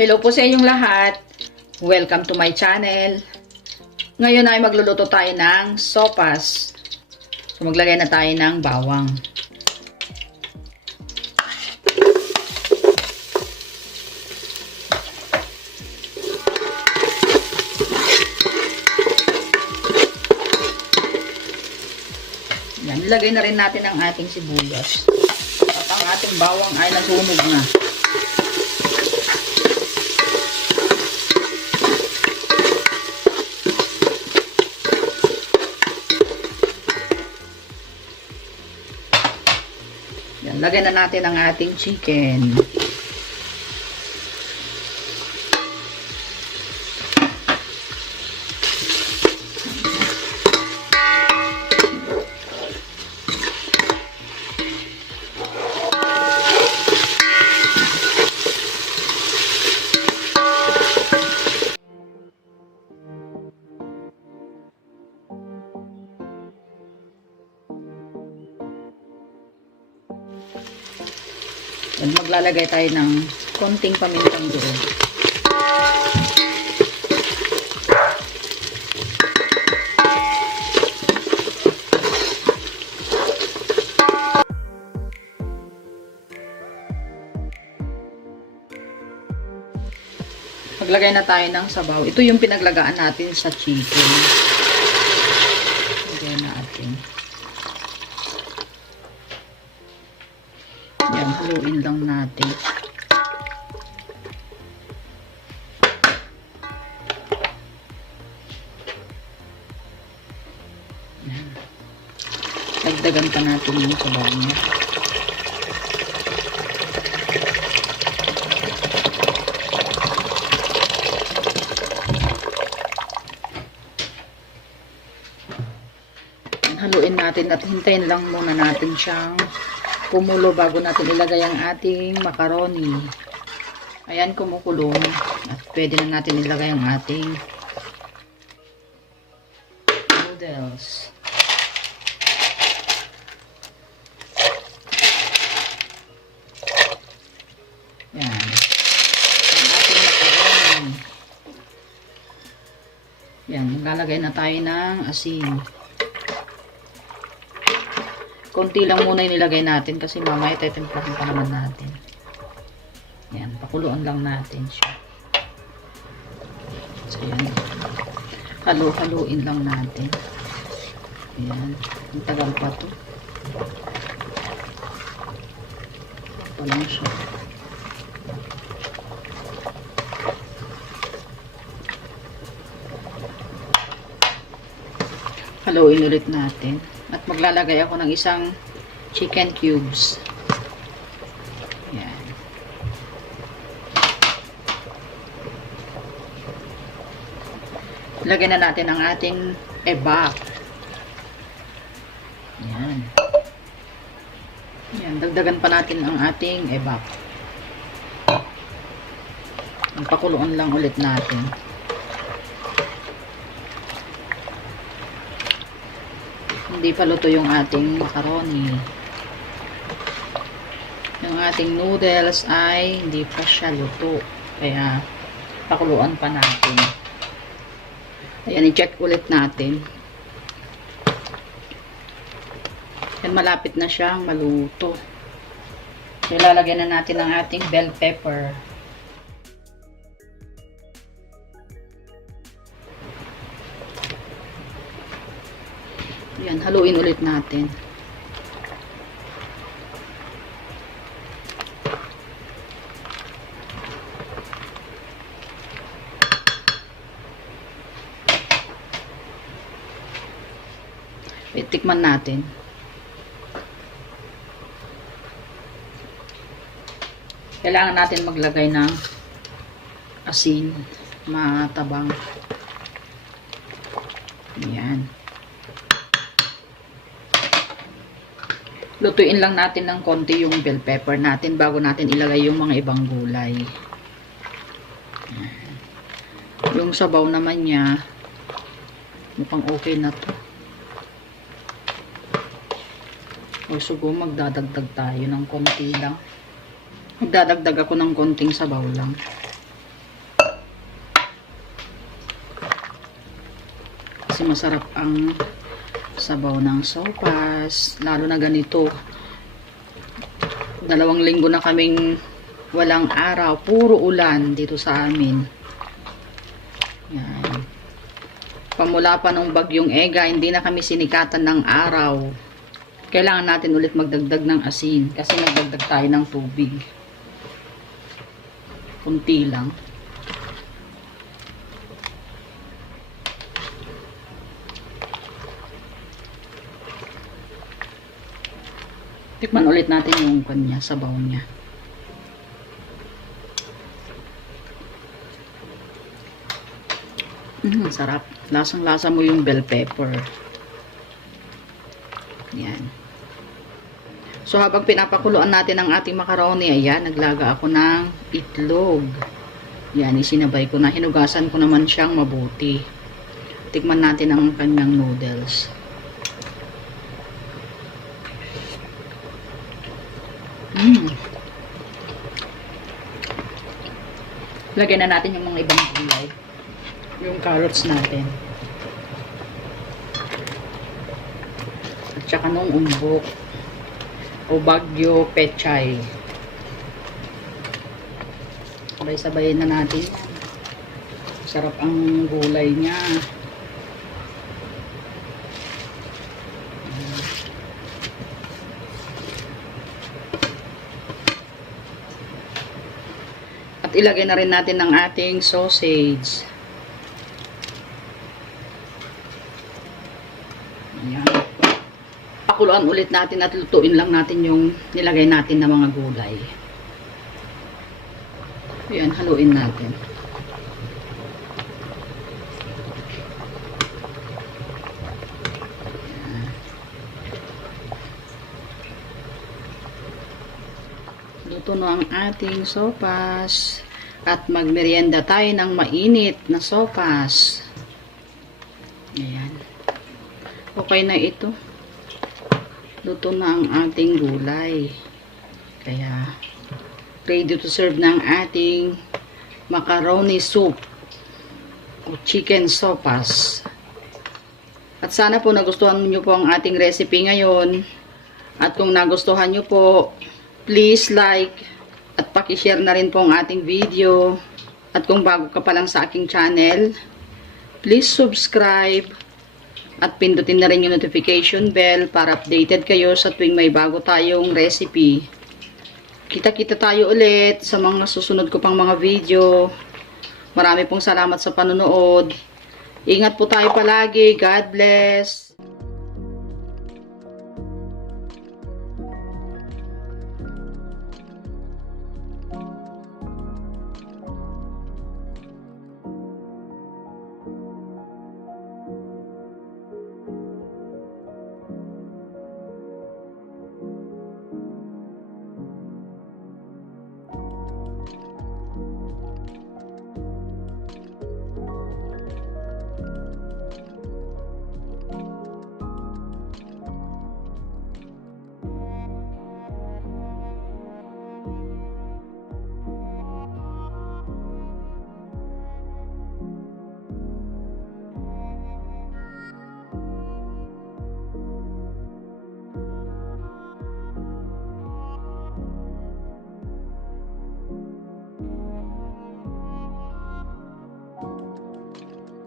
Hello po sa inyong lahat. Welcome to my channel. Ngayon ay magluluto tayo ng sopas. So maglagay na tayo ng bawang. Yan, ilagay na rin natin ang ating sibuyas. At ang ating bawang ay nasunog na. Yan, lagay na natin ang ating chicken. Yan, maglalagay tayo ng konting pamintang doon. Maglagay na tayo ng sabaw. Ito yung pinaglagaan natin sa chicken. Lagay natin. Yan, haluin lang natin. Yan. Dagdagan pa natin yung sabaw niya. Haluin natin at hintayin lang muna natin siyang kumulo bago natin ilagay ang ating macaroni. Ayan, kumukulong at pwede na natin ilagay ang ating noodles. Yan. Ang ating macaroni. Yan, maglalagay na tayo ng asin. Konti lang muna yung nilagay natin kasi mamaya tetemplahin pa naman natin. Yan, pakuluan lang natin siya. So, yan. Halu-haluin lang natin. Yan. Ang tagal pa to. Pa lang siya. Haluin ulit natin. At maglalagay ako ng isang chicken cubes. Yan. Lagay na natin ang ating ebak. Yan. Yan. Dagdagan pa natin ang ating ebak. Pakuluan lang ulit natin. Hindi pa luto yung ating macaroni. Yung ating noodles ay hindi pa siya luto. Kaya, pakuluan pa natin. Ayan, i-check ulit natin. Yan, malapit na siyang maluto. So, ilalagyan na natin ang ating bell pepper. Yan, haluin ulit natin. Itikman natin. Kailangan natin maglagay ng asin, matabang. Yan. Lutuin lang natin ng konti yung bell pepper natin bago natin ilagay yung mga ibang gulay. Yung sabaw naman niya, mukhang okay na to. O siguro magdadagdag tayo ng konti lang. Magdadagdag ako ng konting sabaw lang. kasi masarap ang sabaw ng sopas. Lalo na ganito. 2 linggo na kaming walang araw. Puro ulan dito sa amin. Yan. Pamula pa nung bagyong Ega, hindi na kami sinikatan ng araw. Kailangan natin ulit magdagdag ng asin kasi nagdagdag tayo ng tubig. Kunti lang. Tikman ulit natin yung kanya, sabaw niya. Sarap. Lasang-lasa mo yung bell pepper. Yan. So, habang pinapakuluan natin ang ating macaroni, ayan, naglaga ako ng itlog. Yan, isinabay ko na. Hinugasan ko naman siyang mabuti. Tikman natin ang kanyang noodles. Lagyan na natin yung mga ibang gulay. Yung carrots natin. At saka nung umbok. O bagyo pechay. Sabay-sabayin na natin. Sarap ang gulay niya. At ilagay na rin natin ang ating sausage. Ayan. Pakuluan ulit natin at lutuin lang natin yung nilagay natin na mga gulay. Ayan, haluin natin. Luto na ang ating sopas. At magmerienda tayo ng mainit na sopas. Ayan. Okay na ito. Luto na ang ating gulay. Kaya, ready to serve ng ating macaroni soup o chicken sopas. At sana po nagustuhan niyo po ang ating recipe ngayon. At kung nagustuhan niyo po, please like at paki-share na rin po ang ating video. At kung bago ka pa lang sa aking channel, please subscribe at pindutin na rin yung notification bell para updated kayo sa tuwing may bago tayong recipe. Kita-kita tayo ulit sa mga susunod ko pang mga video. Marami pong salamat sa panonood. Ingat po tayo palagi. God bless.